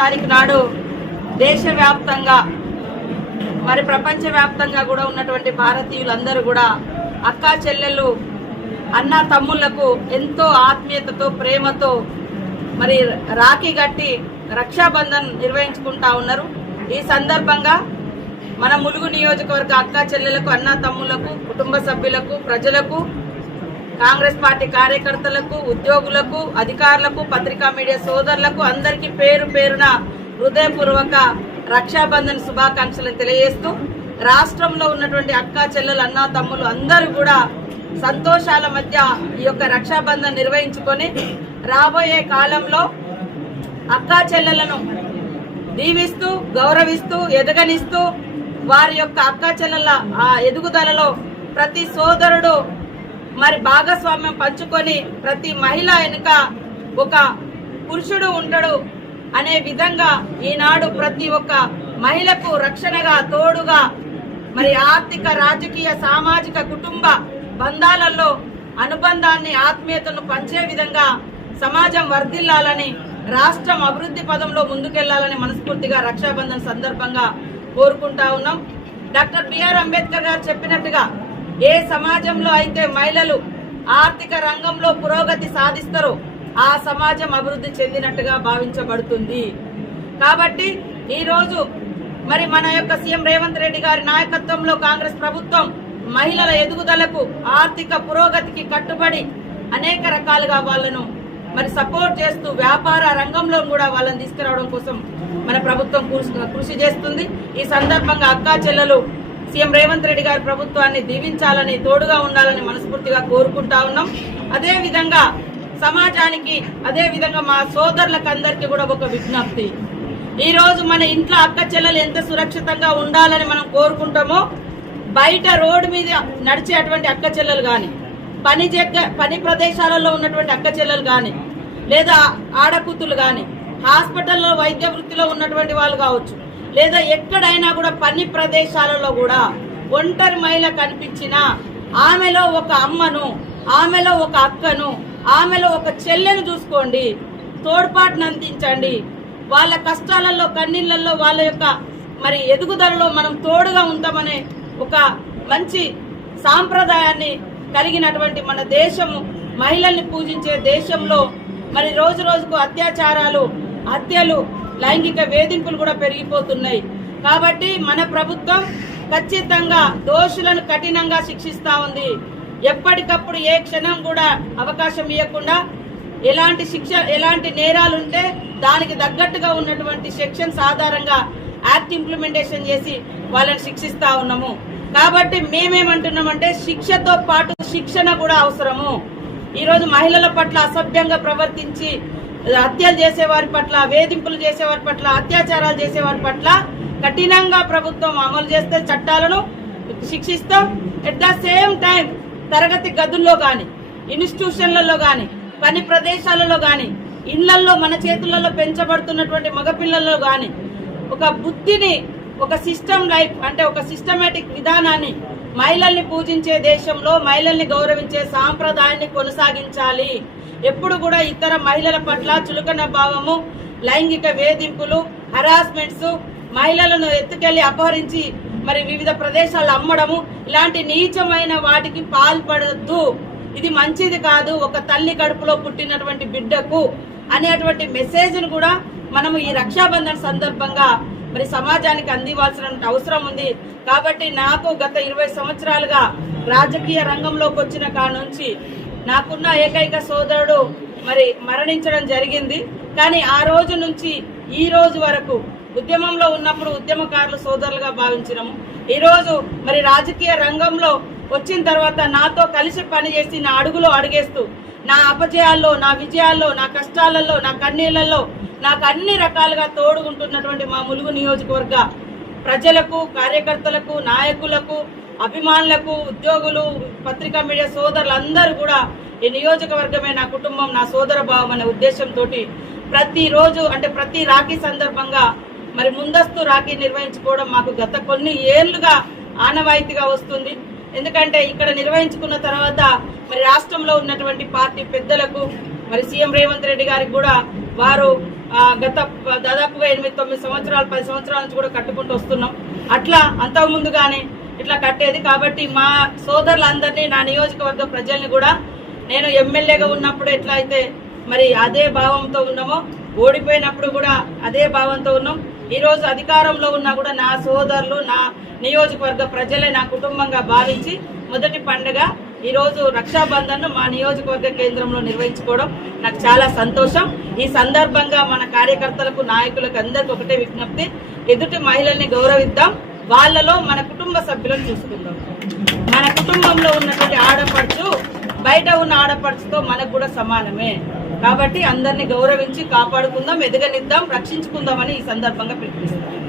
తారీఖు నాడు దేశవ్యాప్తంగా మరి ప్రపంచవ్యాప్తంగా కూడా ఉన్నటువంటి భారతీయులందరూ కూడా అక్కా చెల్లెళ్ళు అన్న తమ్ముళ్లకు ఎంతో ఆత్మీయతతో ప్రేమతో మరి రాఖీ కట్టి రక్షాబంధన్ నిర్వహించుకుంటా ఉన్నారు. ఈ సందర్భంగా మన ములుగు నియోజకవర్గ అక్కా చెల్లెలకు అన్న తమ్ముళ్లకు కుటుంబ సభ్యులకు ప్రజలకు కాంగ్రెస్ పార్టీ కార్యకర్తలకు ఉద్యోగులకు అధికారులకు పత్రికా మీడియా సోదరులకు అందరికీ పేరు పేరున హృదయపూర్వక రక్షాబంధన్ శుభాకాంక్షలు తెలియజేస్తూ రాష్ట్రంలో ఉన్నటువంటి అక్కా చెల్లెలు అన్నా తమ్ములు అందరూ కూడా సంతోషాల మధ్య ఈ యొక్క రక్షాబంధన్ నిర్వహించుకొని రాబోయే కాలంలో అక్కా చెల్లెలను దీవిస్తూ గౌరవిస్తూ ఎదగనిస్తూ వారి యొక్క అక్కా చెల్లెల ఆ ఎదుగుదలలో ప్రతి సోదరుడు మరి భాగస్వామ్యం పంచుకొని ప్రతి మహిళ వెనుక ఒక పురుషుడు ఉంటాడు అనే విధంగా ఈనాడు ప్రతి ఒక్క మహిళకు రక్షణగా తోడుగా మరి ఆర్థిక రాజకీయ సామాజిక కుటుంబ బంధాలలో అనుబంధాన్ని ఆత్మీయతను పంచే విధంగా సమాజం వర్ధిల్లాలని రాష్ట్రం అభివృద్ధి పదంలో ముందుకెళ్లాలని మనస్ఫూర్తిగా రక్షాబంధన్ సందర్భంగా కోరుకుంటా ఉన్నాం. డాక్టర్ బిఆర్ అంబేద్కర్ గారు చెప్పినట్టుగా ఏ సమాజంలో అయితే మహిళలు ఆర్థిక రంగంలో పురోగతి సాధిస్తారో ఆ సమాజం అభివృద్ధి చెందినట్టుగా భావించబడుతుంది. కాబట్టి ఈరోజు మరి మన యొక్క సీఎం రేవంత్ రెడ్డి గారి నాయకత్వంలో కాంగ్రెస్ ప్రభుత్వం మహిళల ఎదుగుదలకు ఆర్థిక పురోగతికి కట్టుబడి అనేక రకాలుగా వాళ్ళను మరి సపోర్ట్ చేస్తూ వ్యాపార రంగంలో కూడా వాళ్ళని తీసుకురావడం కోసం మన ప్రభుత్వం కృషి చేస్తుంది. ఈ సందర్భంగా అక్కా చెల్లెలు సీఎం రేవంత్ రెడ్డి గారి ప్రభుత్వాన్ని దీవించాలని తోడుగా ఉండాలని మనస్ఫూర్తిగా కోరుకుంటా ఉన్నాం. అదే విధంగా సమాజానికి అదే విధంగా మా సోదరులకు అందరికీ కూడా ఒక విజ్ఞప్తి. ఈ రోజు మన ఇంట్లో అక్క చెల్లెలు ఎంత సురక్షితంగా ఉండాలని మనం కోరుకుంటామో బయట రోడ్డు మీద నడిచేటువంటి అక్క చెల్లెలు కానీ పని ప్రదేశాలలో ఉన్నటువంటి అక్క చెల్లెలు కానీ లేదా ఆడకూతులు కానీ హాస్పిటల్లో వైద్య వృత్తిలో ఉన్నటువంటి వాళ్ళు కావచ్చు లేదా ఎక్కడైనా కూడా పని ప్రదేశాలలో కూడా ఒంటరి మహిళ కనిపించినా ఆమెలో ఒక అమ్మను ఆమెలో ఒక అక్కను ఆమెలో ఒక చెల్లెను చూసుకోండి, తోడ్పాటును అందించండి. వాళ్ళ కష్టాలలో కన్నీళ్లలో వాళ్ళ యొక్క మరి ఎదుగుదలలో మనం తోడుగా ఉంటామనే ఒక మంచి సాంప్రదాయాన్ని కలిగినటువంటి మన దేశము మహిళల్ని పూజించే దేశంలో మరి రోజు రోజుకు అత్యాచారాలు హత్యలు లైంగిక వేధింపులు కూడా పెరిగిపోతున్నాయి. కాబట్టి మన ప్రభుత్వం ఖచ్చితంగా దోషులను కఠినంగా శిక్షిస్తా ఉంది. ఎప్పటికప్పుడు ఏ క్షణం కూడా అవకాశం ఇవ్వకుండా ఎలాంటి నేరాలుంటే దానికి తగ్గట్టుగా ఉన్నటువంటి సెక్షన్స్ ఆధారంగా యాక్ట్ ఇంప్లిమెంటేషన్ చేసి వాళ్ళని శిక్షిస్తా ఉన్నాము. కాబట్టి మేమేమంటున్నామంటే శిక్షతో పాటు శిక్షణ కూడా అవసరము. ఈరోజు మహిళల పట్ల అసభ్యంగా ప్రవర్తించి హత్యలు చేసేవారి పట్ల వేధింపులు చేసేవారి పట్ల అత్యాచారాలు చేసేవారి పట్ల కఠినంగా ప్రభుత్వం అమలు చేస్తే చట్టాలను శిక్షిస్తాం. ఎట్ ద సేమ్ టైం తరగతి గదుల్లో కానీ ఇన్స్టిట్యూషన్లలో కానీ పని ప్రదేశాలలో కానీ ఇళ్లలో మన చేతులలో పెంచబడుతున్నటువంటి మగపిల్లల్లో కానీ ఒక బుద్ధిని ఒక సిస్టమ్ లైఫ్ అంటే ఒక సిస్టమేటిక్ విధానాన్ని మహిళల్ని పూజించే దేశంలో మహిళల్ని గౌరవించే సాంప్రదాయాన్ని కొనసాగించాలి. ఎప్పుడు కూడా ఇతర మహిళల పట్ల చులకన భావము లైంగిక వేధింపులు హరాస్మెంట్స్ మహిళలను ఎత్తుకెళ్లి అపహరించి మరి వివిధ ప్రదేశాలు అమ్మడము ఇలాంటి నీచమైన వాటికి పాల్పడద్దు. ఇది మంచిది కాదు ఒక తల్లి కడుపులో పుట్టినటువంటి బిడ్డకు అనేటువంటి మెసేజ్ను కూడా మనము ఈ రక్షాబంధన్ సందర్భంగా మరి సమాజానికి అందివ్వాల్సిన అవసరం ఉంది. కాబట్టి నాకు గత 20 సంవత్సరాలుగా రాజకీయ రంగంలోకి వచ్చిన కానుంచి నాకున్న ఏకైక సోదరుడు మరి మరణించడం జరిగింది. కానీ ఆ రోజు నుంచి ఈ రోజు వరకు ఉద్యమంలో ఉన్నప్పుడు ఉద్యమకారులు సోదరులుగా భావించినాము. ఈరోజు మరి రాజకీయ రంగంలో వచ్చిన తర్వాత నాతో కలిసి పనిచేసి నా అడుగులో అడుగేస్తూ నా అపజయాల్లో నా విజయాల్లో నా కష్టాలలో నా కన్నీళ్లలో నాకు అన్ని రకాలుగా తోడుగుంటున్నటువంటి మా ములుగు నియోజకవర్గ ప్రజలకు కార్యకర్తలకు నాయకులకు అభిమానులకు ఉద్యోగులు పత్రికా మీడియా సోదరులందరూ కూడా ఈ నియోజకవర్గమే నా కుటుంబం నా సోదర భావం అనే ఉద్దేశంతో ప్రతిరోజు అంటే ప్రతి రాఖీ సందర్భంగా మరి ముందస్తు రాఖీ నిర్వహించుకోవడం మాకు గత కొన్ని ఏళ్లుగా ఆనవాయితీగా వస్తుంది. ఎందుకంటే ఇక్కడ నిర్వహించుకున్న తర్వాత మరి రాష్ట్రంలో ఉన్నటువంటి పార్టీ పెద్దలకు మరి సీఎం రేవంత్ రెడ్డి గారికి కూడా వారు గత దాదాపుగా 8-9 సంవత్సరాలు 10 సంవత్సరాల నుంచి కూడా కట్టుకుంటూ వస్తున్నాం. అట్లా అంతకుముందుగానే ఇట్లా కట్టేది. కాబట్టి మా సోదరులందరినీ, నా నియోజకవర్గ ప్రజల్ని కూడా నేను ఎమ్మెల్యేగా ఉన్నప్పుడు ఎట్లా అయితే మరి అదే భావంతో ఉన్నామో, ఓడిపోయినప్పుడు కూడా అదే భావంతో ఉన్నాం. ఈరోజు అధికారంలో ఉన్నా కూడా నా సోదరులు, నా నియోజకవర్గ ప్రజలే నా కుటుంబంగా భావించి మొదటి పండుగ ఈరోజు రక్షాబంధన్ను మా నియోజకవర్గ కేంద్రంలో నిర్వహించుకోవడం నాకు చాలా సంతోషం. ఈ సందర్భంగా మన కార్యకర్తలకు, నాయకులకు అందరికీ ఒకటే విజ్ఞప్తి, ఎదుటి మహిళల్ని గౌరవిద్దాం, వాళ్ళలో మన కుటుంబ సభ్యులను చూసుకుందాం. మన కుటుంబంలో ఉన్నటువంటి ఆడపడుచు బయట ఉన్న ఆడపడుచుతో మనకు కూడా సమానమే. కాబట్టి అందరినీ గౌరవించి కాపాడుకుందాం, ఎదగనిద్దాం, రక్షించుకుందామని ఈ సందర్భంగా పిలుపునిస్తాం.